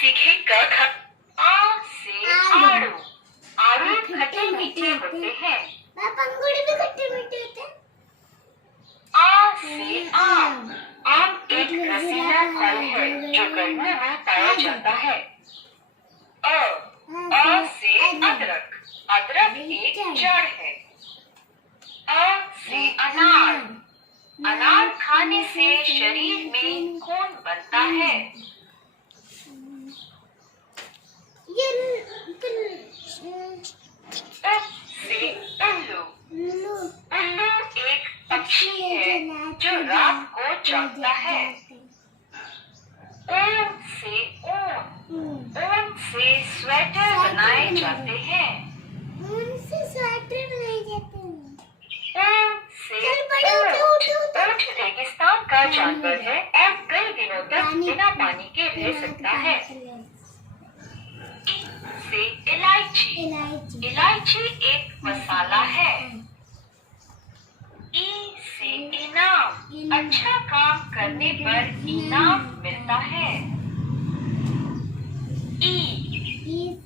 सीखे क ख। आ से आड़ू। आड़ू खट्टे मीठे होते हैं। पंगुड़े भी खट्टे मीठे होते हैं। आ से आम। आम एक रसीला फल है जो गर्मियों में पाया जाता है। अ से अदरक। अदरक एक जड़ है। अ से अनार। अनार खाने से शरीर में खून बनता है। उल्लू से उल्लू। उल्लू एक पक्षी है जो रात को जागता है। ऊन से ऊन। ऊन से स्वेटर बनाए जाते हैं। ऊन से स्वेटर बनाए जाते हैं। ऊन से ऊंट। ऊंट रेगिस्तान का जानवर है और कई दिनों तक बिना पानी के रह सकता है। से इलायची। इलायची एक मसाला है। ई से इनाम। अच्छा काम करने पर इनाम मिलता है। ई